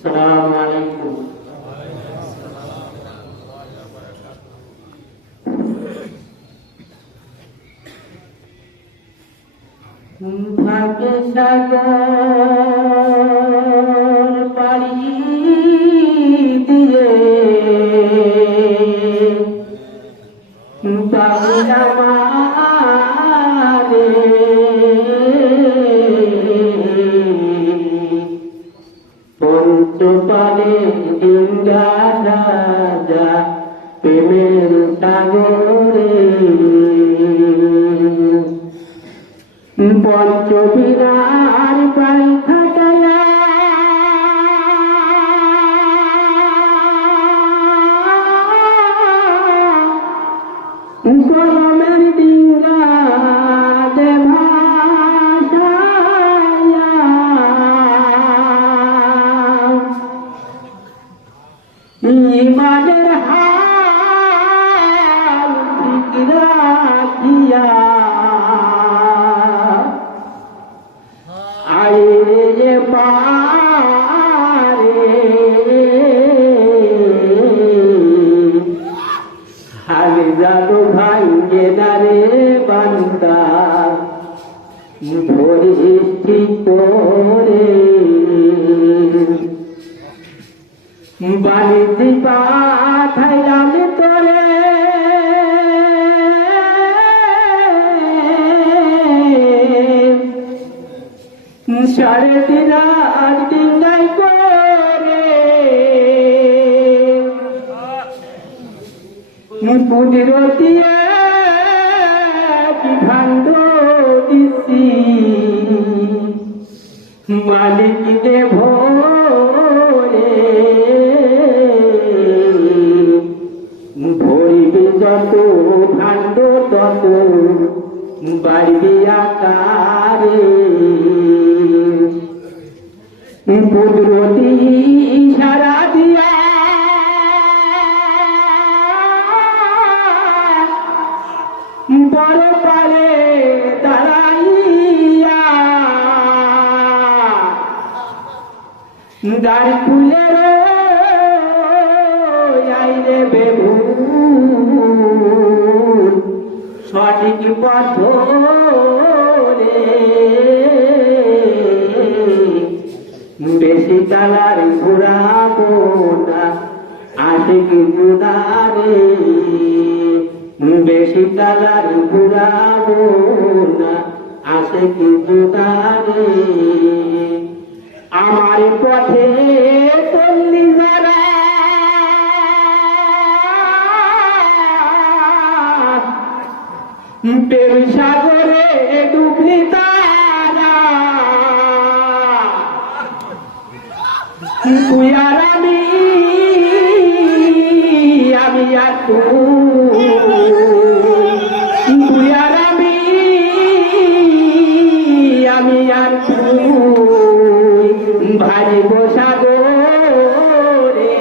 আসসালামু আলাইকুম। ভাগ্যে সাগর পাড়ি দিয়ে বাবুরা মারে পঞ্চপালে ডিঙ্গা রাজা প্রেমের সাগরে পঞ্চবিরার পাই খাটায়া গরমের ডিঙ্গা দে ভাসায়া ইমানের হাল ঠিক রাখিয়া আইরে পারে হালে জাদু ভাঙ্গে দারে বান্দা ধরিষ্টি করে বাড়িতে পাঠাইলাম তোরে সাড়ে দিন আর ডিঙ্গাই করে পুদির দিয়ে ভাণ্ড দিছি মালিক দে ভোরে ভরিবি যত ভাণ্ড তত বাড়বি আকারে কুদরতি ইশারা দিয়া বড় পারে দাঁড়াইয়া দাড়ি ফুলের আইরে বেবু সঠিক পথ বেশি কালার ঘুরাবো না আশিক গুদারে বেশি কালার ঘুরাবো না আশিক গুদারে আমার পথে চললি যারা প্রেম সাগরে ডুবলি তারা তুই আর আমি আর তুই আর আমি আর তুই ভাই সাগরে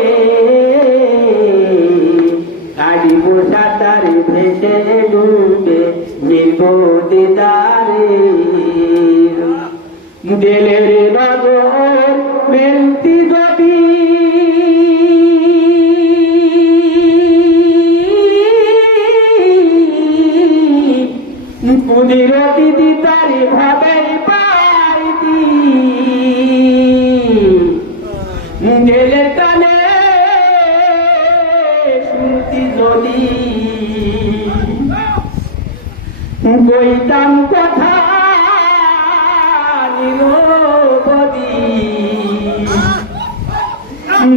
গাড়ি সাঁতার ভেসে ডুবে নিব দিদারে দিলের নগর মেলতি যদি কুদিরতি দিদারে ভাবে পাইতি গেলে টানে শুনতি যদি বইতাম কথা নিরবধি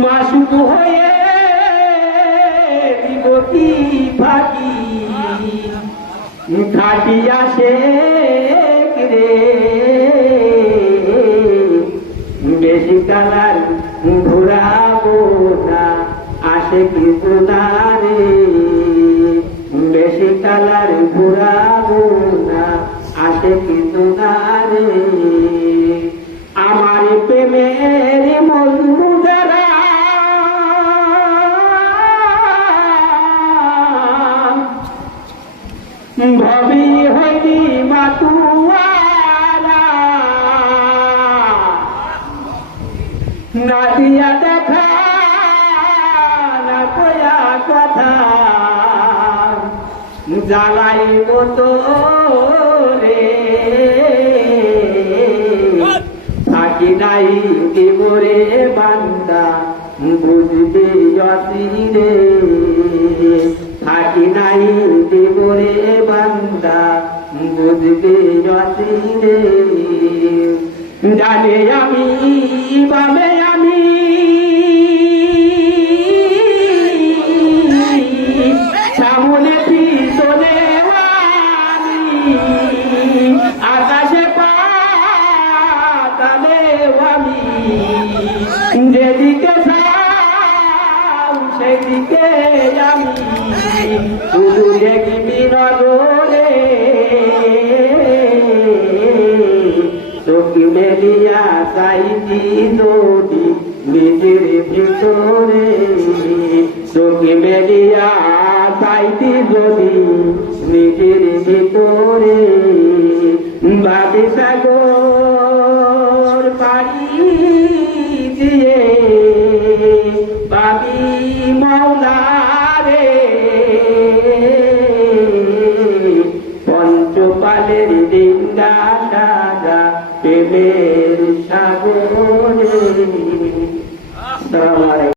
মাসুক হয়ে দিব কি ফাঁকি খাটিয়া সে রে বেশি কালার ঘুরাবো না আসে কি গুদারে বেশি কালার ঘুরাবো না আসে কি গুদারে আমার প্রেমের মজনু যারা ভবি হইনি মাতুয়ারা না দিয়া দেখা না কয়া কথা জ্বালাইব তো রে থাকি নাই দেবরে বান্দা বুঝবে অসিরে থাকি নাই দেবরে বান্দা বুঝবে অসিরে জানে আমি বাবে আমি সামনে পিছনে আকাশে পাতালে আমি যেদিকে সেদিকে আমি শুধু দেখবি নজরে চোখি মেলিয়া চাইছি যদি নিজের ভিতরে চোখি মেলিয়া চাইছি যদি নিজের ভিতরে বাদে সাগর পাড়ি দিয়ে পাবি মৌলারে পঞ্চপালের ডিঙ্গা সাজা প্রেমের সাগরে